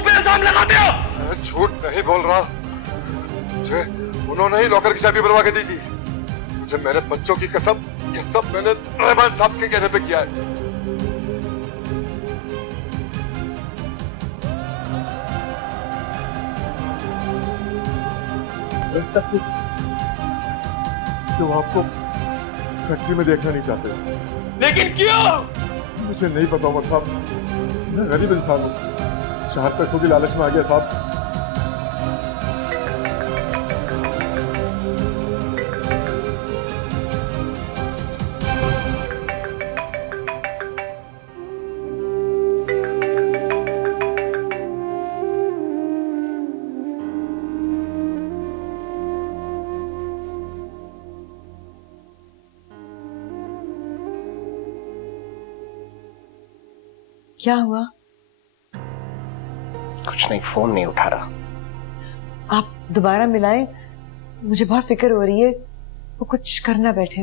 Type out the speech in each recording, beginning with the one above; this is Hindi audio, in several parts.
मुंह पे इल्जाम लगाते हो? मैं झूठ नहीं बोल रहा। मुझे उन्होंने ही लॉकर की चाबी बनवा के दी थी। मुझे मेरे बच्चों की कसम, ये सब मैंने रहमान साहब के कहने पे किया है। देख सकते कि वो आपको फैक्ट्री में देखना नहीं चाहते। लेकिन क्यों? मुझे नहीं पता उमर साहब, मैं गरीब इंसान हूँ, 4 पैसों की लालच में आ गया साहब। क्या हुआ? कुछ नहीं, फोन नहीं उठा रहा। आप दोबारा मिलाएं, मुझे बहुत फिक्र हो रही है, वो कुछ करना बैठे।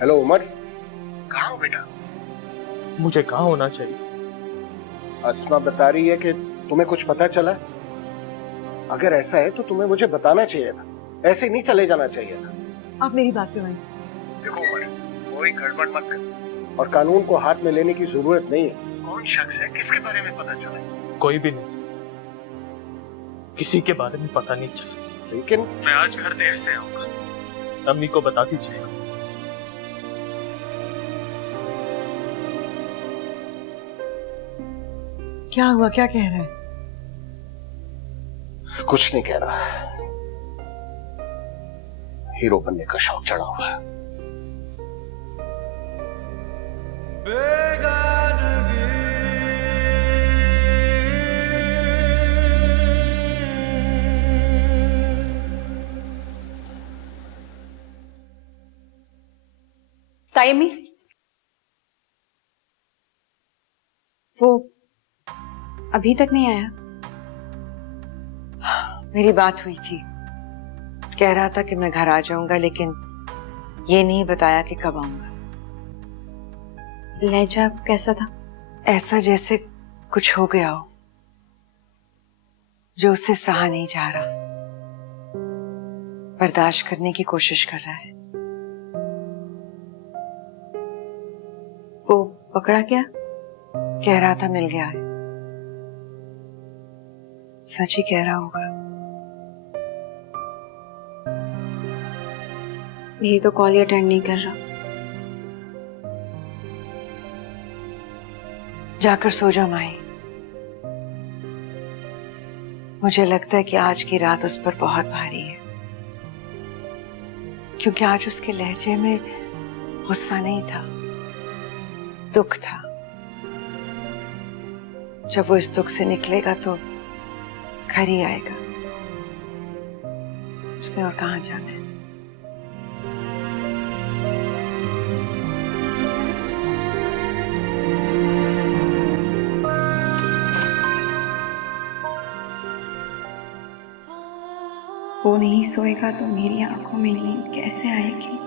हेलो उमर, कहाँ हो बेटा? मुझे कहाँ होना चाहिए? अस्मा बता रही है कि तुम्हें कुछ पता चला। अगर ऐसा है तो तुम्हें मुझे बताना चाहिए था, ऐसे नहीं चले जाना चाहिए था। आप मेरी बात पे वहीं से देखो उमर, कोई गड़बड़ मत कर और कानून को हाथ में लेने की जरूरत नहीं है। कौन शख्स है, किसके बारे में पता चला? कोई भी नहीं, किसी के बारे में पता नहीं चला। लेकिन मैं आज घर देर से आऊंगा, अम्मी को बता दीजिएगा। क्या हुआ, क्या कह रहा है? कुछ नहीं कह रहा, हीरो बनने का शौक चढ़ा हुआ है। तायमी, वो अभी तक नहीं आया? मेरी बात हुई थी, कह रहा था कि मैं घर आ जाऊंगा, लेकिन ये नहीं बताया कि कब आऊंगा। लहजा कैसा था? ऐसा जैसे कुछ हो गया हो जो उससे सहा नहीं जा रहा, बर्दाश्त करने की कोशिश कर रहा है। वो पकड़ा क्या? कह रहा था मिल गया है। सच ही कह रहा होगा। मेरी तो कॉल ही अटेंड नहीं कर रहा। जाकर सो जा माई। मुझे लगता है कि आज की रात उस पर बहुत भारी है, क्योंकि आज उसके लहजे में गुस्सा नहीं था, दुख था। जब वो इस दुख से निकलेगा तो घर ही आएगा। उसने और कहां जाना है। वो नहीं सोएगा तो मेरी आंखों में नींद कैसे आएगी?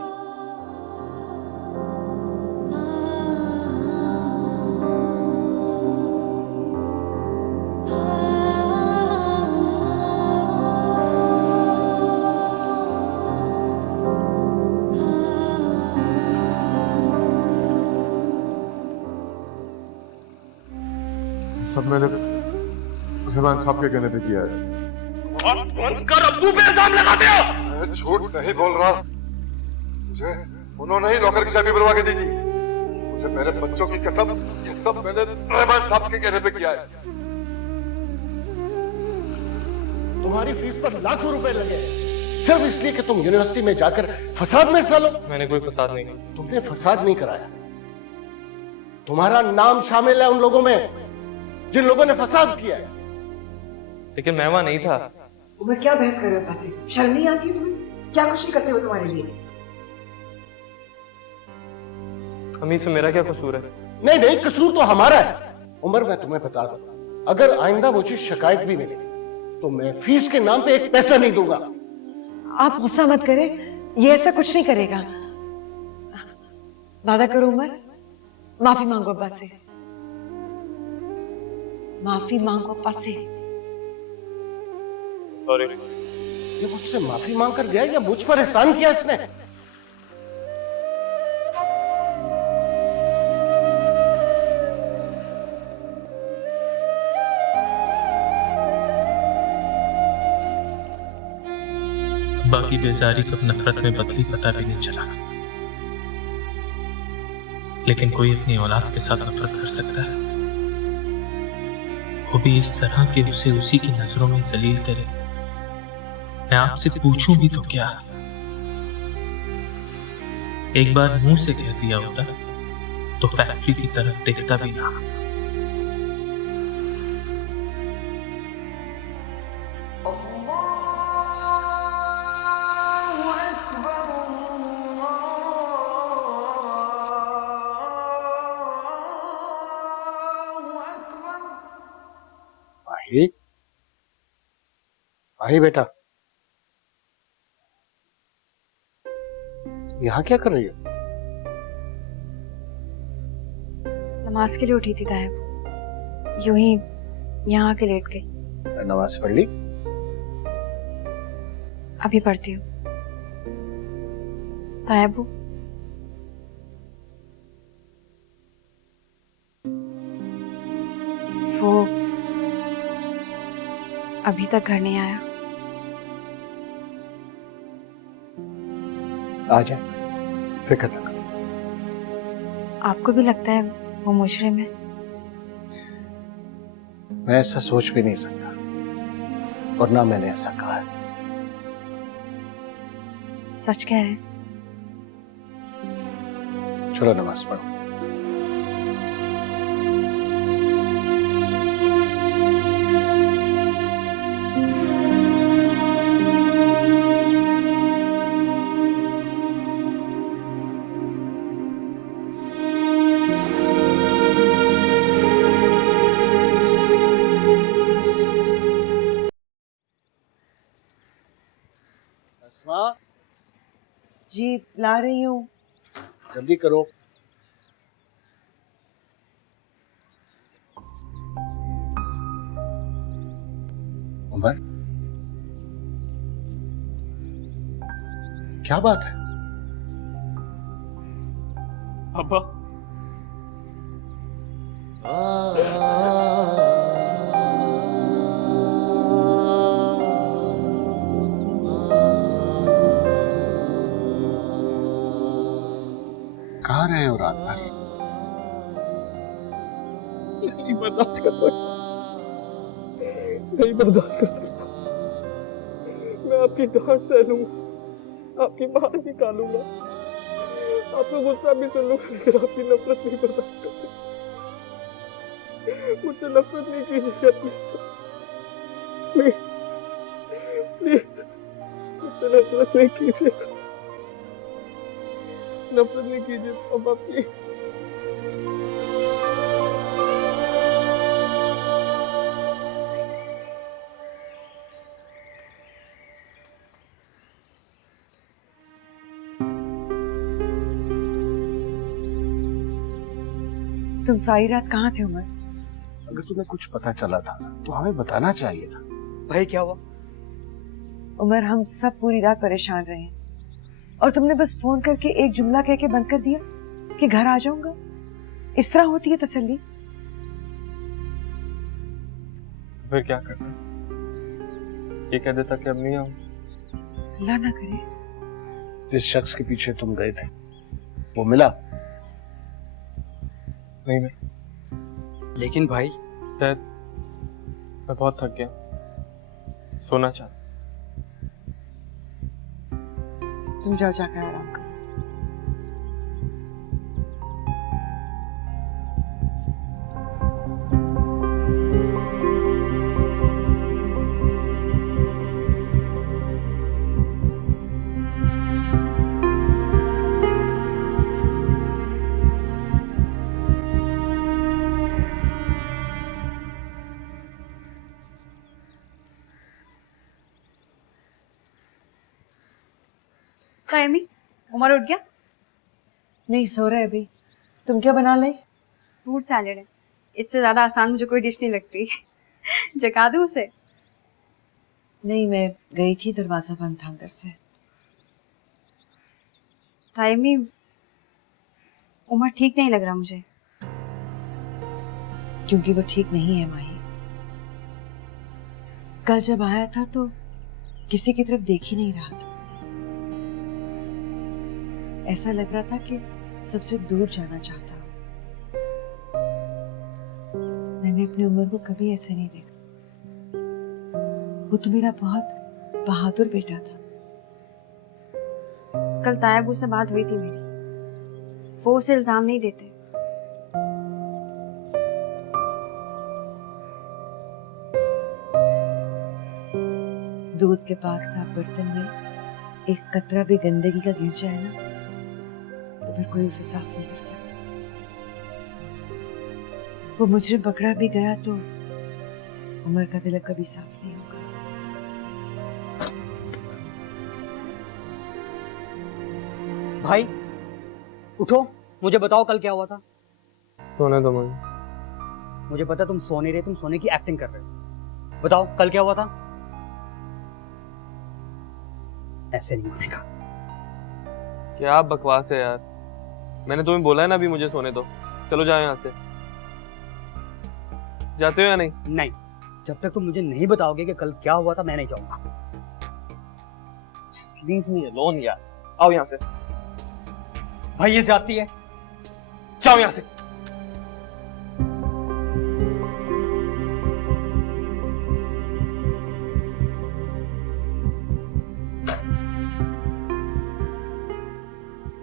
सब मैंने रहमान साहब के कहने पे किया है। मुंह पे इल्जाम लगाते हो? मैं झूठ नहीं बोल रहा। मुझे उन्होंने ही लॉकर की चाबी बनवा के दी थी। मुझे मेरे बच्चों की कसम, ये सब मैंने रहमान साहब के कहने पे किया है। तुम्हारी फीस पर लाखों रुपए लगे सिर्फ इसलिए कि तुम यूनिवर्सिटी में जाकर फसाद में हिस्सा लो। मैंने कोई फसाद नहीं किया। तुमने फसाद नहीं कराया, तुम्हारा नाम शामिल है उन लोगों में जिन लोगों ने फसाद किया है। लेकिन मैं वहां नहीं था। उमर, क्या बहस कर रहे हो? पासे शर्म नहीं आती तुम्हें? क्या खुशी करते हो तुम्हारे लिए? अम्मी से मेरा क्या कसूर है? नहीं नहीं, कसूर तो हमारा है। उमर, मैं तुम्हें बता दूं, अगर आइंदा मुझे शिकायत भी मिले तो मैं फीस के नाम पे एक पैसा नहीं दूंगा। आप गुस्सा मत करें, ये ऐसा कुछ नहीं करेगा। वादा करो उमर, माफी मांगो अब्बा से। माफी मांगो पसे। सॉरी। ये मुझसे माफी मांग कर गया या मुझ पर एहसान किया इसने? बाकी बेजारी कब नफरत में बदली पता भी नहीं चला, लेकिन कोई अपनी औलाद के साथ नफरत कर सकता है, वो भी इस तरह कि उसे उसी की नजरों में जलील करे। मैं आपसे पूछूं भी तो क्या? एक बार मुंह से कह दिया होता तो फैक्ट्री की तरफ देखता भी ना। माही, माही बेटा, यहाँ क्या कर रही हो? नमाज के लिए उठी थी तायब, यूं ही यहाँ आके लेट गई। नमाज पढ़ ली? अभी पढ़ती हूँ। तायब, वो अभी तक घर नहीं आया। आ जाए, फिक्र न करो। आपको भी लगता है वो मुजरिम है? मैं ऐसा सोच भी नहीं सकता, और ना मैंने ऐसा कहा है। सच कह रहे हैं? चलो नमाज पढ़ो। अस्मा, जी ला रही हूँ। जल्दी करो। उमर, क्या बात है? पापा, कहाँ रहे हो रात भर? नहीं बर्दाश्त कर सकता, नहीं बर्दाश्त कर सकता। मैं आपकी डांट सह लूंगा, आपकी बात निकालूंगा, आपका गुस्सा भी सुन लूंगा, लेकिन आपकी नफरत नहीं बर्दाश्त कर सकता। मुझसे नफरत नहीं कीजिएगा प्लीज, प्लीज, मुझसे नफरत नहीं कीजिएगा, नफरत नहीं कीजिए पापा प्लीज। तुम सारी रात कहाँ थे उमर? अगर तुम्हें कुछ पता चला था तो हमें बताना चाहिए था। भाई क्या हुआ? उमर, हम सब पूरी रात परेशान रहे हैं और तुमने बस फोन करके एक जुमला कह के बंद कर दिया कि घर आ जाऊंगा। इस तरह होती है तसल्ली? तो फिर क्या करता? ये कह देता कि अब नहीं आऊं। अल्लाह ना करे। जिस शख्स के पीछे तुम गए थे वो मिला? नहीं मैं लेकिन भाई शायद मैं बहुत थक गया, सोना चाहता। तुम जाओ, जाकर आराम करो। कायमी, उमर उठ गया? नहीं, सो रहे अभी। तुम क्या बना लाई? फ्रूट सैलेड है, इससे ज्यादा आसान मुझे कोई डिश नहीं लगती। जगा दूं उसे? नहीं, मैं गई थी, दरवाजा बंद था अंदर से। तायमी, उमर ठीक नहीं लग रहा मुझे। क्योंकि वो ठीक नहीं है माही। कल जब आया था तो किसी की तरफ देख ही नहीं रहा था। ऐसा लग रहा था कि सबसे दूर जाना चाहता हूं। मैंने अपनी उम्र को कभी ऐसे नहीं देखा। वो तो मेरा बहुत बहादुर बेटा था। कल तायबू से बात हुई थी मेरी, वो उसे इल्जाम नहीं देते। दूध के पाक साफ बर्तन में एक कतरा भी गंदगी का गिर जाए ना, तो फिर कोई उसे साफ नहीं कर सकता। वो मुझे पकड़ा भी गया तो उमर का तिलक कभी साफ नहीं होगा। भाई उठो, मुझे बताओ कल क्या हुआ था। सोने दो मुझे। मुझे पता तुम सो नहीं रहे, तुम सोने की एक्टिंग कर रहे हो। बताओ कल क्या हुआ था। ऐसे नहीं मानेगा। क्या बकवास है यार, मैंने तुम्हें बोला है ना अभी मुझे सोने दो। चलो जाओ यहाँ से। जाते हो या नहीं? नहीं, जब तक तुम मुझे नहीं बताओगे कि कल क्या हुआ था मैं नहीं जाऊंगा। Leave me alone यार। आओ यहाँ से। भाई ये ज्यादती है। जाओ यहाँ से।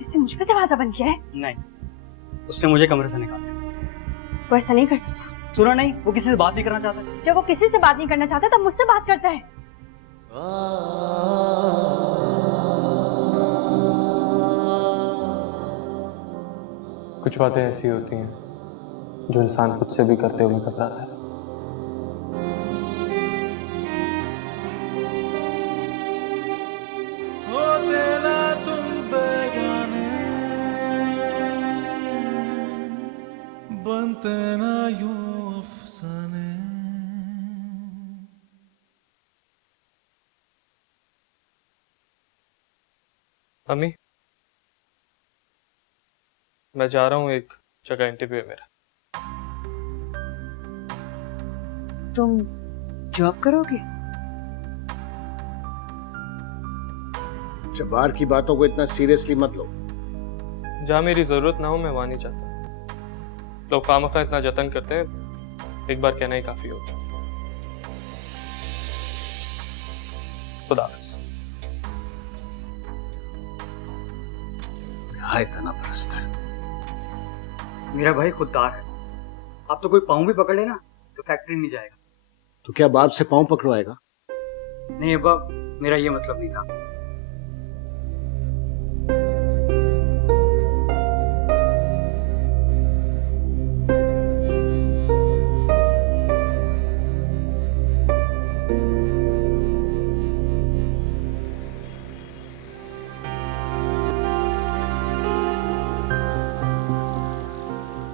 इसने मुझ पे दरवाजा बंद किया है? नहीं, उसने मुझे कमरे से निकाल दिया। वो ऐसा नहीं कर सकता। सुना नहीं, वो किसी से बात नहीं करना चाहता। जब वो किसी से बात नहीं करना चाहता तब मुझसे बात करता है। कुछ बातें ऐसी होती हैं जो इंसान खुद से भी करते हुए घबराता है। अम्मी, मैं जा रहा हूँ, एक जगह इंटरव्यू है मेरा। तुम जॉब करोगे? अच्छा, बाहर की बातों को इतना सीरियसली मत लो। जहाँ मेरी जरूरत ना हो मैं वहां नहीं चाहता। लोग खामखा इतना जतन करते हैं, एक बार कहना ही काफी होता है। खुदा हाफिज़। इतना परस्त है। मेरा भाई खुददार है। आप तो कोई पाँव भी पकड़ लेना तो फैक्ट्री नहीं जाएगा। तो क्या बाप से पाँव पकड़वाएगा? नहीं अब्बा, मेरा ये मतलब नहीं था।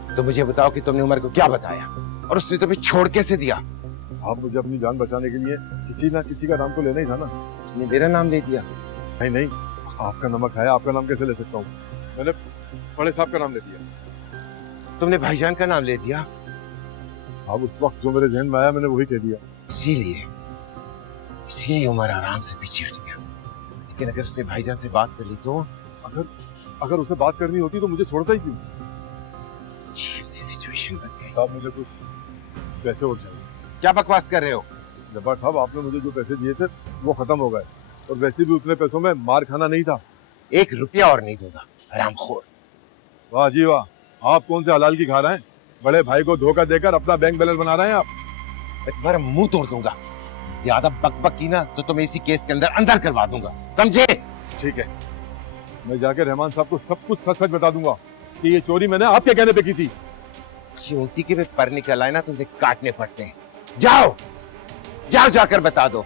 तो मुझे बताओ कि तुमने उमर को क्या बताया और उसने तुम्हें छोड़ कैसे दिया? साहब, मुझे अपनी जान बचाने के लिए किसी ना किसी का नाम तो लेना ही था ना। तुमने मेरा नाम ले दिया? नहीं नहीं, आपका नमक है, आपका नाम कैसे ले सकता हूँ? मैंने बड़े साहब का नाम ले दिया। तुमने भाईजान का नाम ले दिया? साहब, उस वक्त जो मेरे जहन में आया मैंने वही कह दिया। इसीलिए उमर आराम से पीछे हट गया। लेकिन अगर उसने भाईजान से बात कर ली तो? अगर उसे बात करनी होती तो मुझे छोड़ता ही क्यों? अजीब सी सिचुएशन बन गई। साहब, मुझे कुछ पैसे और चाहिए। क्या बकवास कर रहे हो? जब्बार साहब, आपने मुझे जो पैसे दिए थे वो खत्म हो गए, और वैसे भी उतने पैसों में मार खाना नहीं था। 1 रुपया और नहीं दूंगा, हरामखोर। वाह जी वाह, आप कौन से हलाल की खा रहे हैं? बड़े भाई को धोखा देकर अपना बैंक बैलेंस बना रहे हैं आप। मैं तुम्हारा मुंह तोड़ दूंगा। ज्यादा बकबक की ना तो तुम्हें इसी केस के अंदर करवा दूंगा, समझे? ठीक है, मैं जाकर रहमान साहब को सब कुछ सच सच बता दूंगा कि ये चोरी मैंने आपके कहने पे की थी। चूंटी के पर निकल आए ना तो उसे काटने पड़ते हैं। जाओ जाकर बता दो।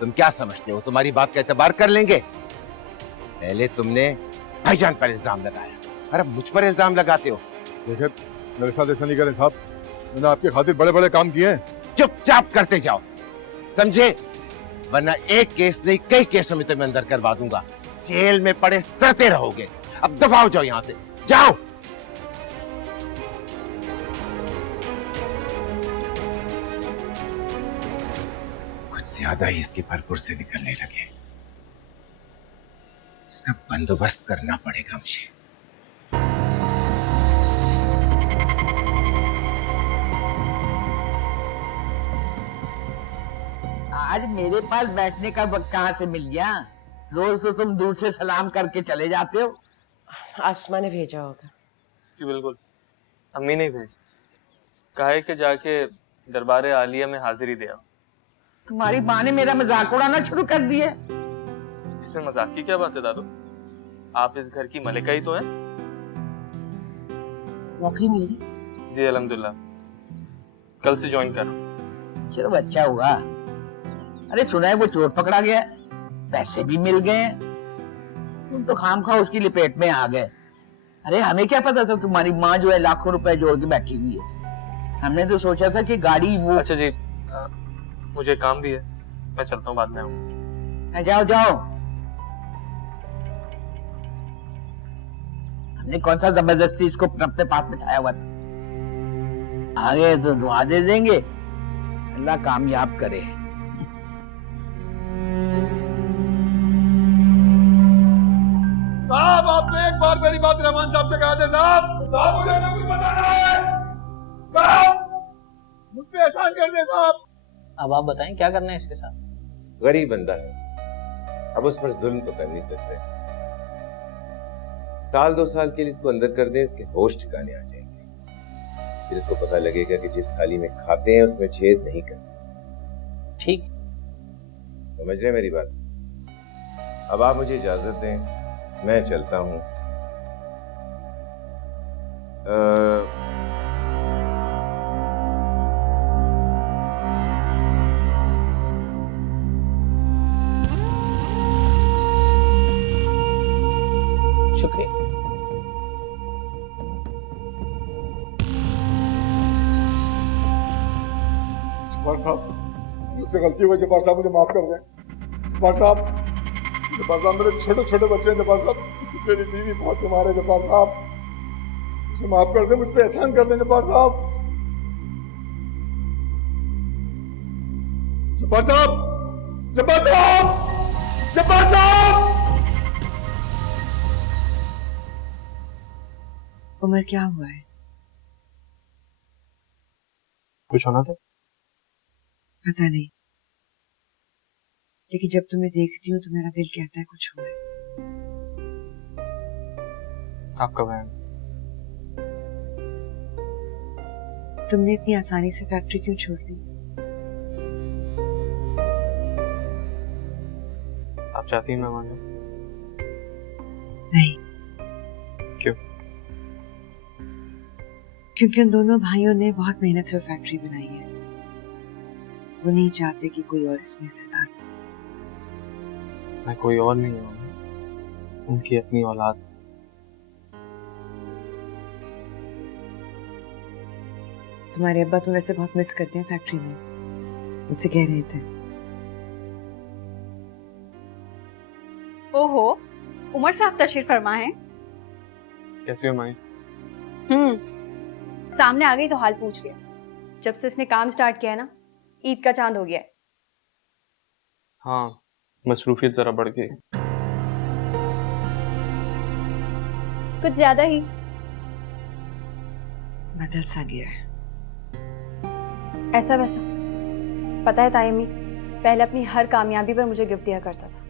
तुम क्या समझते हो तुम्हारी बात का एतबार कर लेंगे? पहले तुमने भाईजान पर इल्जाम लगाया और अब मुझ पर इल्जाम लगाते हो। देखिए, मेरे साथ ऐसा नहीं करें साहब। मैंने आपके खातिर बड़े बड़े काम किए हैं। चुपचाप करते जाओ, समझे? वरना एक केस नहीं कई केसों में तुम्हें अंदर करवा दूंगा। जेल में पड़े सड़ते रहोगे। अब दफा हो जाओ यहां से, जाओ। कुछ ज्यादा ही इसके भरपूर से निकलने लगे। इसका बंदोबस्त करना पड़ेगा मुझे। आज मेरे पास बैठने का वक्त कहाँ से मिल गया? रोज तो तुम दूर से सलाम करके चले जाते हो। आसमा ने भेजा होगा। जी बिल्कुल, अम्मी ने भेजा। कहा है कि जाके दरबार आलिया में हाजिरी दे आओ। तुम्हारी माँ ने मेरा मजाक उड़ाना शुरू कर दिया। इसमें मजाक की क्या बात है दादू? आप इस घर की मलिका ही तो हैं। नौकरी मिल गई? जी अल्हम्दुलिल्लाह, कल से ज्वाइन कर रहा हूँ। चलो अच्छा हुआ। अरे सुना है वो चोर पकड़ा गया, पैसे भी मिल गए। तुम तो खामखा उसकी लपेट में आ गए। अरे हमें क्या पता था तुम्हारी माँ जो है लाखों रुपए जोड़ के बैठी हुई है। हमने तो सोचा था कि गाड़ी वो। अच्छा जी, मुझे काम भी है, मैं चलता हूँ, बाद में आऊँ। जाओ जाओ। हमने कौन सा जबरदस्ती इसको अपने पास बिठाया हुआ था। आगे तो दुआ दे देंगे, अल्लाह कामयाब करे। साहब आपने एक बार मेरी बात रहमान साहब से कहा था। साहब मुझे ना कुछ बताना है। साहब मुझ पे एहसान कर दे साहब। अब आप बताएं क्या करना है इसके साथ? गरीब बंदा है, अब उस पर जुल्म तो कर नहीं सकते। साल 2 साल के लिए इसको अंदर कर दें, इसके होश ठिकाने आ जाएंगे। फिर इसको पता लगेगा कि जिस थाली में खाते हैं उसमें छेद नहीं करते। ठीक, समझ रहे मेरी बात? अब आप मुझे इजाजत दें, मैं चलता हूं। शुक्रिया। जब्बार साहब, मुझसे गलती हो गई। जब्बार साहब मुझे माफ कर दें। जब्बार साहब, मेरे छोटे छोटे बच्चे हैं। जब्बार साहब, मेरी बीवी बहुत बीमार है। जब्बार साहब मुझे माफ कर दें, मुझ पे एहसान कर दें। जब्बार साहब, जब्बार साहब, जब्बार साहब, जब्बार साहब। उमर क्या हुआ है? कुछ होना था? पता नहीं, लेकिन जब तुम्हें देखती हूँ तो मेरा दिल कहता है कुछ हुआ है। आपका बयान। तुमने इतनी आसानी से फैक्ट्री क्यों छोड़ दी? आप चाहती हैं मैं मान लूं? नहीं। क्यों? क्योंकि उन दोनों भाइयों ने बहुत मेहनत से वो फैक्ट्री बनाई है। वो नहीं चाहते कि कोई और इसमें हिस्सेदार। मैं कोई और नहीं हूँ, उनकी अपनी औलाद। तुम्हारे अब्बा तुम्हें वैसे बहुत मिस करते हैं फैक्ट्री में, मुझसे कह रहे थे। ओहो, उमर साहब तशरीफ फरमा है। कैसी हो माई? सामने आ गई तो हाल पूछ लिया। जब से इसने काम स्टार्ट किया है ना, ईद का चांद हो गया है। हाँ, मसरूफियत जरा बढ़ गई। कुछ ज्यादा ही। बदल सा गया है। ऐसा वैसा पता है तायमी, पहले अपनी हर कामयाबी पर मुझे गिफ्ट दिया करता था,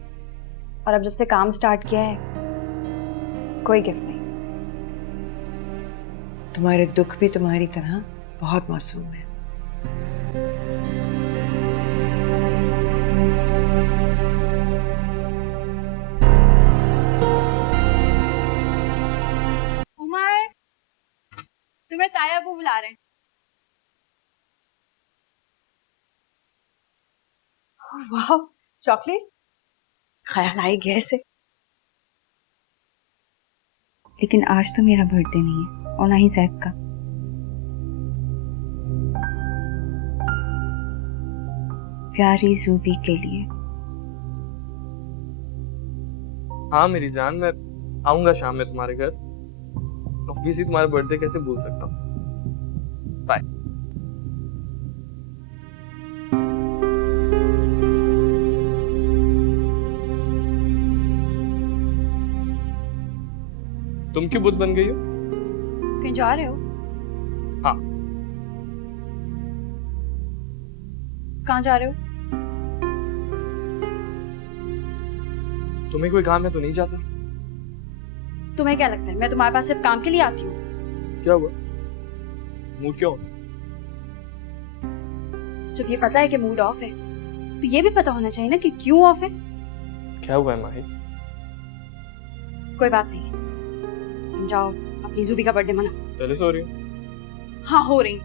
और अब जब से काम स्टार्ट किया है कोई गिफ्ट नहीं। तुम्हारे दुख भी तुम्हारी तरह बहुत मासूम है। उमर, तुम्हें ताया अबू बुला रहे हैं। वाह, चॉकलेट ख्याल आई गया से। लेकिन आज तो मेरा बर्थडे नहीं है और ना ही जैद का। प्यारी जूबी के लिए। हाँ मेरी जान, मैं आऊंगा शाम में तुम्हारे घर। ऑब्वियसली तुम्हारा बर्थडे कैसे भूल सकता हूँ। बाय। तुम क्यों बुद्ध बन गई हो? कहीं जा रहे हो? हाँ। कहाँ जा रहे हो? तुम्हें कोई काम है तो नहीं जाता? तुम्हें क्या लगता है मैं तुम्हारे पास सिर्फ काम के लिए आती हूँ? क्या हुआ? मूड क्यों? जब ये पता है कि मूड ऑफ है तो ये भी पता होना चाहिए ना कि क्यों ऑफ है। क्या हुआ है माही? कोई बात नहीं, तुम जाओ अपनी जूबी का बर्थडे मनाओ। पहले सो रही हो? हाँ हो रही।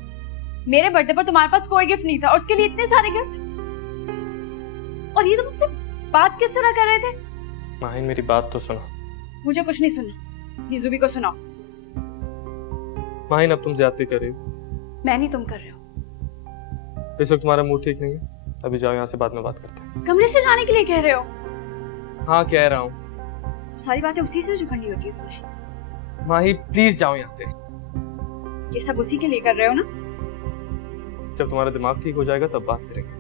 मेरे बर्थडे पर तुम्हारे पास कोई गिफ्ट नहीं था और उसके लिए इतने सारे गिफ्ट। और ये तुम मुझसे बात किस तरह कर रहे थे? माही मेरी बात तो सुनो। मुझे कुछ नहीं सुनना, अपनी जूबी को सुनाओ। माही अब तुम ज्यादती कर रही हो। मैं नहीं, तुम कर रहे हो। इस वक्त तुम्हारा मूड ठीक नहीं है, अभी जाओ यहाँ से, बाद में बात करते हैं। कमरे से जाने के लिए कह रहे हो? हाँ कह रहा हूँ। सारी बातें उसी से जो करनी होती है तुम्हें। माही प्लीज जाओ यहाँ से। ये सब उसी के लिए कर रहे हो ना? जब तुम्हारा दिमाग ठीक हो जाएगा तब बात करेंगे।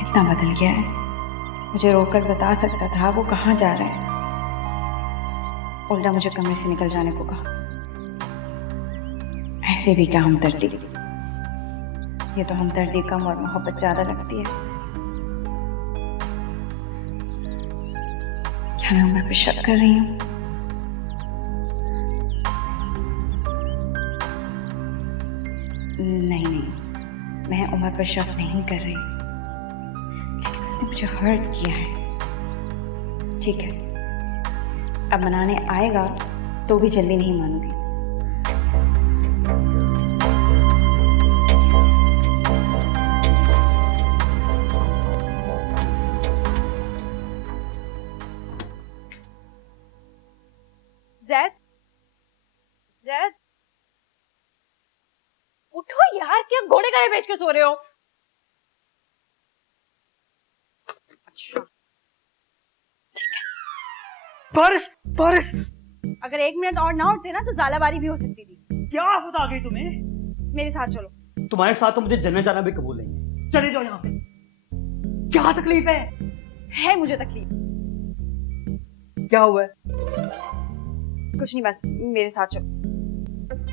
कितना बदल गया है। मुझे रोककर बता सकता था वो कहाँ जा रहे हैं, उल्टा मुझे कमरे से निकल जाने को कहा। ऐसे भी क्या हमदर्दी, ये तो हमदर्दी कम और मोहब्बत ज्यादा लगती है। क्या मैं उम्र पे शक कर रही हूँ? नहीं, मैं उम्र पर शक नहीं कर रही, लेकिन उसने मुझे हर्ट किया है। ठीक है, अब मनाने आएगा तो भी जल्दी नहीं मानूंगी। ज़ैद, ज़ैद, उठो यार, क्या घोड़े गले बेच के सो रहे हो? अच्छा ठीक है। बारिश बारिश, अगर 1 मिनट और ना उठते ना तो ज़ालाबारी भी हो सकती थी। क्या आफत आ गई तुम्हें? मेरे साथ चलो। तुम्हारे साथ तो मुझे जन्नत जाना भी कबूल नहीं है। चले जाओ यहाँ से। क्या तकलीफ है? है मुझे तकलीफ। क्या हुआ है? कुछ नहीं, बस मेरे साथ चलो।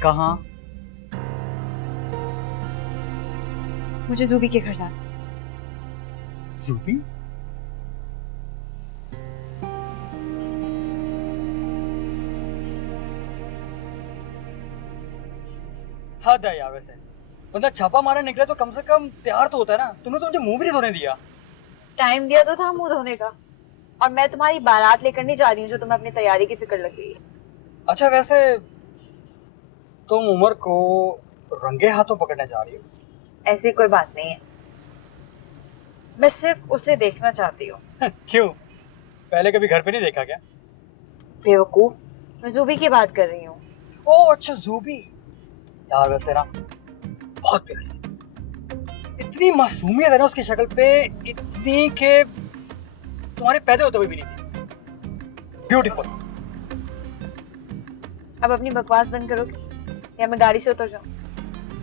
कहाँ? मुझे जूबी के घर जाना। जूबी? हद है यार, वैसे बंदा छापा मारने निकले तो कम से कम तैयार तो होता है ना। तुमने तो मुझे मुंह भी नहीं धोने दिया। टाइम दिया तो था मुंह धोने का, और मैं तुम्हारी बारात लेकर नहीं जा रही हूँ जो तुम्हें अपनी तैयारी की फिक्र लग गई है। अच्छा, वैसे तुम उमर को रंगे हाथों पकड़ने जा रही हो? ऐसी कोई बात नहीं है, मैं सिर्फ उसे देखना चाहती हूँ। क्यों, पहले कभी घर पे नहीं देखा क्या? बेवकूफ, मैं जूबी की बात कर रही हूँ। ओह अच्छा, जूबी। यार वैसे ना बहुत प्यारी है, इतनी मासूमियत है ना उसकी शक्ल पे, इतनी के तुम्हारे पैदा होते हुए भी नहीं थी। ब्यूटीफुल। अब अपनी बकवास बंद करोगे या मैं गाड़ी से उतर जाऊँ?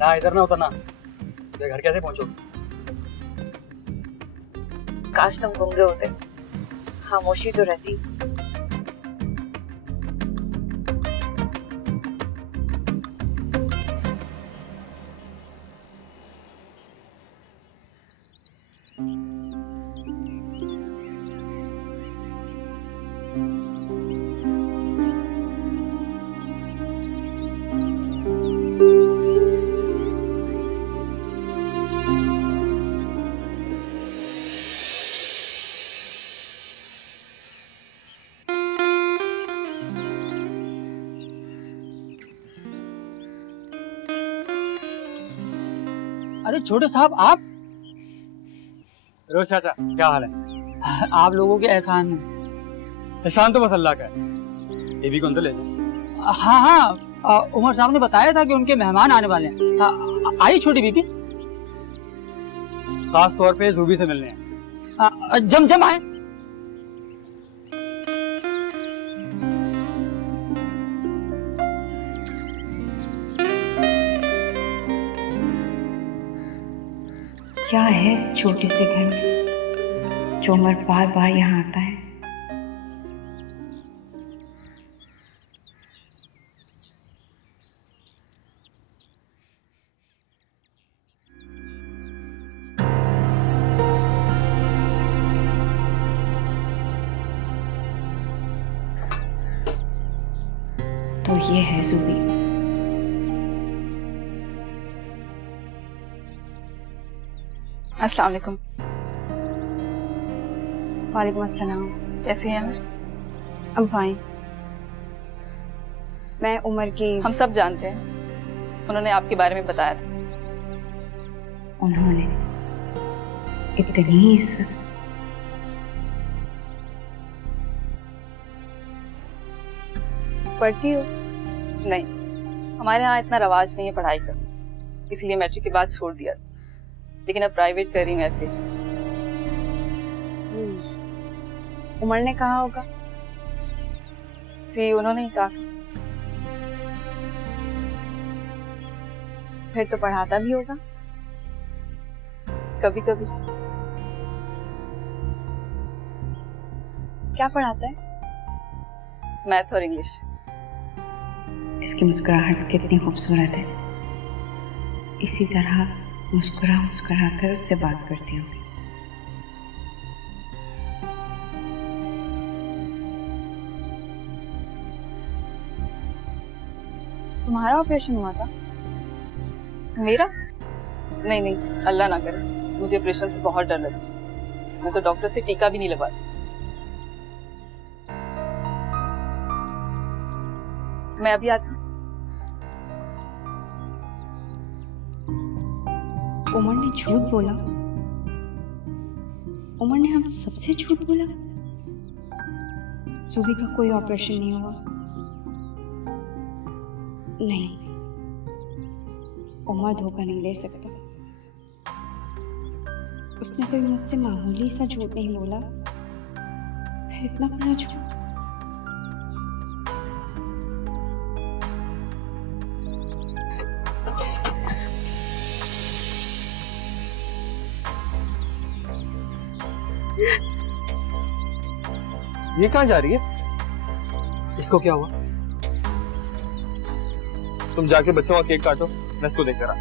ना, इधर ना उतरना। तुझे घर कैसे पहुंचोगे? काश तुम गूंगे होते, खामोशी तो रहती। अरे छोटे साहब आप, रोज चाचा क्या हाल है? आप लोगों के एहसान है। एहसान तो बस अल्लाह का है। ये भी कौन तो ले लो। हाँ हाँ, उमर साहब ने बताया था कि उनके मेहमान आने वाले हैं। आई छोटी बीबी, खास तौर पे जूबी से मिलने हैं। जम जम आए। क्या है इस छोटे से घर में जो उमर बार बार यहाँ आता है? तो ये है जूबी। अस्सलाम वालेकुम। वालेकुम अस्सलाम। कैसी हैं? I'm fine। मैं उमर की। हम सब जानते हैं, उन्होंने आपके बारे में बताया था। उन्होंने इतनी इज्जत। पढ़ती हो? नहीं, हमारे यहाँ इतना रवाज नहीं है पढ़ाई का, इसलिए मैट्रिक के बाद छोड़ दिया, लेकिन अब प्राइवेट कर रही मैं फिर। उमर ने कहा होगा। जी उन्होंने ही कहा। फिर तो पढ़ाता भी होगा। कभी कभी। क्या पढ़ाता है? मैथ और इंग्लिश। इसकी मुस्कुराहट कितनी खूबसूरत है। इसी तरह मुस्कुरा मुस्कुरा कर उससे बात करती होगी। तुम्हारा ऑपरेशन हुआ था? मेरा? नहीं नहीं, अल्लाह ना करे, मुझे ऑपरेशन से बहुत डर लगता है। मैं तो डॉक्टर से टीका भी नहीं लगवाती। मैं अभी आती हूँ। उमर ने झूठ बोला। उमर ने हम सबसे झूठ बोला। जूबी का कोई ऑपरेशन नहीं हुआ। नहीं, उमर धोखा नहीं दे सकता। उसने कोई मुझसे मामूली सा झूठ नहीं बोला, फिर इतना बड़ा झूठ। ये कहाँ जा रही है? इसको क्या हुआ? तुम जाके बच्चों का केक काटो, मैं इसको लेकर आ।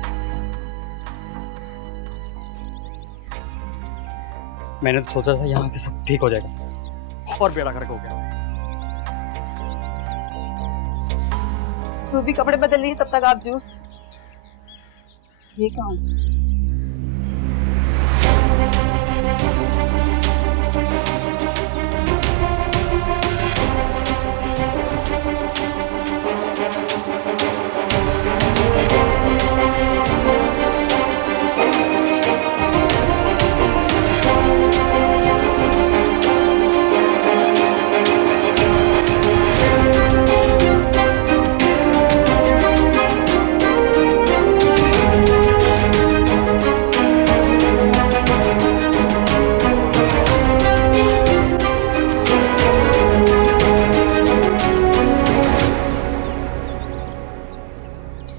मैंने तो सोचा था यहाँ पे सब ठीक हो जाएगा, और बेड़ा गर्क हो गया। जूबी कपड़े बदल लिए, तब तक आप जूस। ये कौन?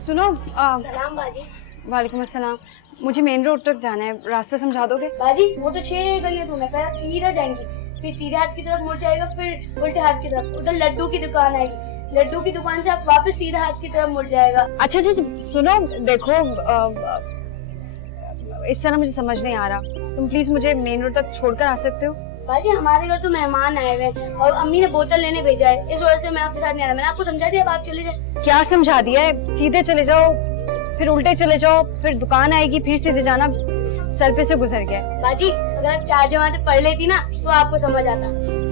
सुनो, सलाम बाजी। वालेकुम अस्सलाम। मुझे मेन रोड तक जाना है, रास्ता समझा दोगे? बाजी वो तो 6 गलियां दूर है, पहले सीधा जाएंगी, फिर सीधे हाथ की तरफ मुड़ जाएगा, फिर उल्टे हाथ की तरफ, उधर लड्डू की दुकान आएगी, लड्डू की दुकान से आप वापस सीधा हाथ की तरफ मुड़ जाएगा। अच्छा अच्छा, सुनो, देखो, इस तरह मुझे समझ नहीं आ रहा। तुम प्लीज मुझे मेन रोड तक छोड़कर आ सकते हो? बाजी हमारे घर तो मेहमान आए हुए हैं और अम्मी ने बोतल लेने भेजा है, इस वजह से मैं आपके साथ नहीं आ रहा। मैंने आपको समझा दिया, अब आप चले जाए। क्या समझा दिया है? सीधे चले जाओ, फिर उल्टे चले जाओ, फिर दुकान आएगी, फिर सीधे जाना। सर पे से गुजर गया। बाजी अगर आप 4 जमातें पढ़ लेती ना तो आपको समझ आता।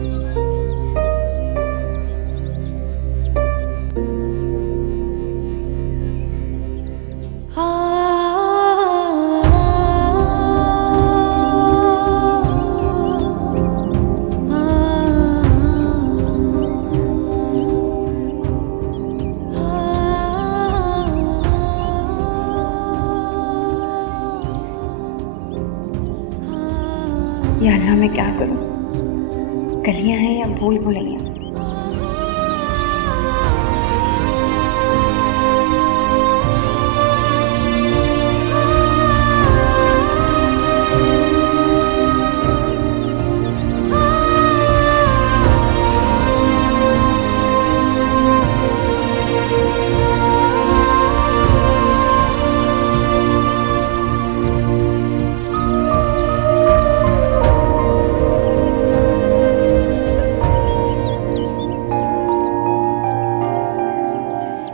या अल्लाह मैं क्या करूं? गलियां हैं या भूल भुलैया?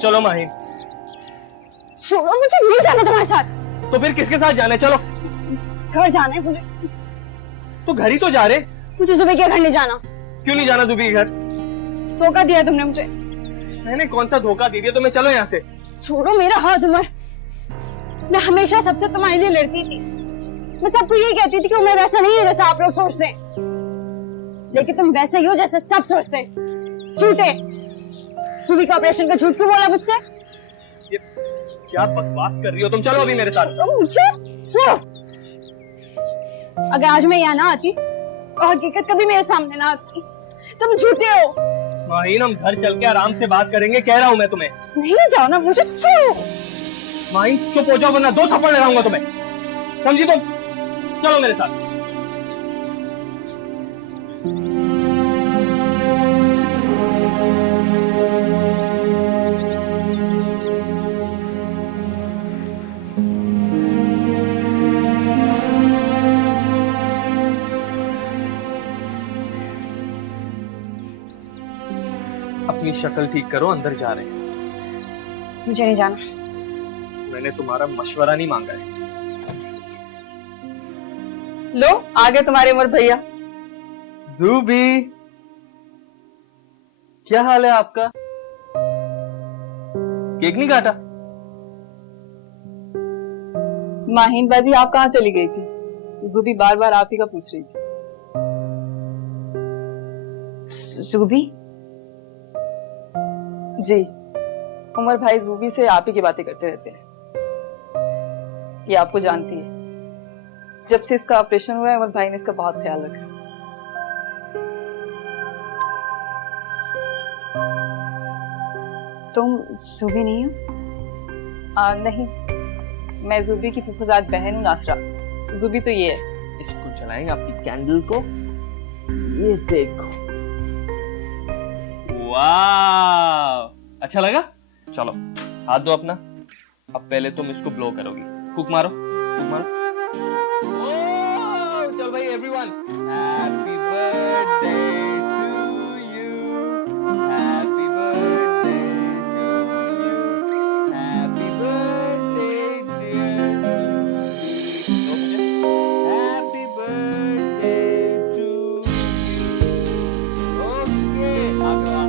चलो माहिन। छोड़ो मुझे, नहीं जाना तुम्हारे साथ। तो फिर किसके साथ जाना है? चलो। घर जाना है मुझे। तो घर ही तो जा रहे। मुझे जुबी के घर नहीं जाना। क्यों नहीं जाना जुबी के घर? धोखा दिया तुमने मुझे। मैंने कौन सा धोखा दे दिया तुम्हें? चलो यहाँ से। छोड़ो मेरा हाथ उमर। मैं हमेशा सबसे तुम्हारे लिए लड़ती थी। मैं सबको यही कहती थी कि उमर वैसा नहीं है जैसा आप लोग सोचते हैं, लेकिन तुम वैसे ही हो जैसे सब सोचते हैं। झूठे। सुबी का ऑपरेशन का झूठ क्यों बोला मुझसे? ये क्या बकवास कर रही हो तुम? चलो अभी मेरे साथ। मुझे छोड़ो। अगर आज मैं यहाँ ना आती और हकीकत कभी मेरे सामने ना आती। तुम झूठे हो। माहिन हम घर चल के आराम से बात करेंगे, कह रहा हूँ मैं तुम्हें। नहीं जाओ ना, मुझे छोड़ो। माहिन चुप हो जाओ वरना 2 थप्पड़ लगाऊंगा तुम्हें, समझी तुम? चलो मेरे साथ। अपनी शक्ल ठीक करो, अंदर जा रहे हैं। मुझे नहीं जाना। मैंने तुम्हारा मशवरा नहीं मांगा है। लो आ गए तुम्हारे उमर भैया। ज़ूबी, क्या हाल है आपका? केक नहीं काटा? माहिन बाजी आप कहाँ चली गई थी? जुबी बार बार आप ही का पूछ रही थी। ज़ूबी? जी, उमर भाई जुबी से आप ही की बातें करते रहते हैं। ये आपको जानती है। जब से इसका ऑपरेशन हुआ है उमर भाई ने इसका बहुत ख्याल रखा। तुम ज़ूबी नहीं हो? नहीं, मैं जुबी की फुफाजाद बहन हूँ नासरा। जुबी तो ये है। इसको जलाएंगे आपकी कैंडल को। ये देखो, वाह, अच्छा लगा? चलो हाथ दो अपना। अब पहले तुम इसको ब्लो करोगी। फूक मारो, फूक मारो। ओह, चल भाई everyone, happy birthday to you, happy birthday to you, happy birthday dear Zubi, happy birthday to you. Okay, आगे आ।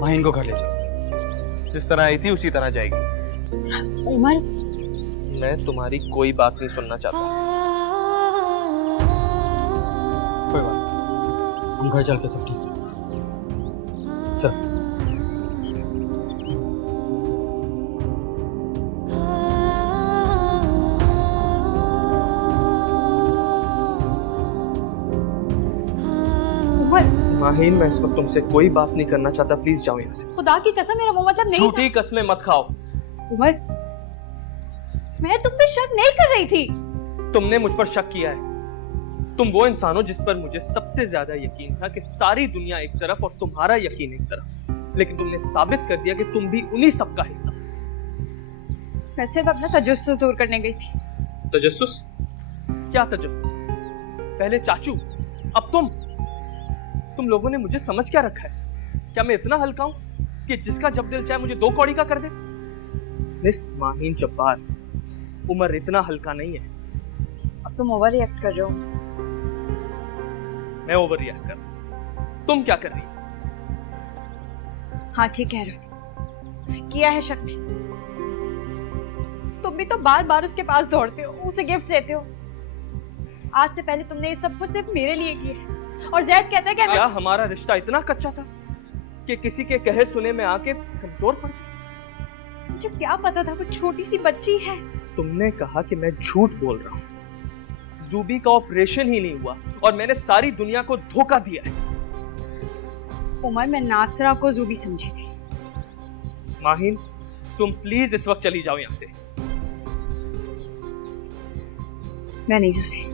माहिन को घर ले जाओ। जिस तरह आई थी उसी तरह जाएगी। उमर, मैं तुम्हारी कोई बात नहीं सुनना चाहता। कोई बात नहीं, हम घर चल के सब ठीक है। चल। माहिन, मैं इस वक्त तुमसे कोई बात नहीं करना चाहता, प्लीज जाओ यहाँ से। खुदा की कसम मेरा वो मतलब नहीं था। झूठी कस्में मत खाओ। उमर, मैं तुम पे शक नहीं कर रही थी। तुमने मुझ पर शक किया है। तुम वो इंसान हो जिस पर मुझे सबसे ज्यादा यकीन था कि सारी दुनिया एक तरफ और तुम्हारा यकीन एक तरफ, लेकिन तुमने साबित कर दिया कि तुम भी उन्हीं सब का हिस्सा। मैं सिर्फ अपना तजस्सुस दूर करने गई थी। तजस्सुस? क्या तजस्सुस? पहले चाचू, अब तुम लोगों ने मुझे समझ क्या रखा है? क्या मैं इतना हल्का हूं कि जिसका जब दिल चाहे मुझे 2 कौड़ी का कर दे? मिस माहिन जब्बार, उमर इतना हल्का नहीं है। अब तुम ओवर रिएक्ट कर रहे हो। मैं ओवर रिएक्ट कर रहा हूं। तुम क्या कर रही हो? हाँ ठीक कह रहे हो तुम, किया है शक में। तुम भी तो बार बार उसके पास दौड़ते हो, उसे गिफ्ट देते हो। आज से पहले तुमने ये सब कुछ सिर्फ मेरे लिए किया है। और जैद कहता है कि क्या हमारा रिश्ता इतना कच्चा था कि किसी के कहे सुने में आके कमजोर पड़ जाए? मुझे क्या पता था वो छोटी सी बच्ची है। तुमने कहा कि मैं झूठ बोल रहा हूँ। जूबी का ऑपरेशन ही नहीं हुआ और मैंने सारी दुनिया को धोखा दिया है। उमर, मैं नासरा को जूबी समझी थी। माहिन, तुम प्लीज इस वक्त चली जाओ यहाँ से। मैं नहीं जा रही।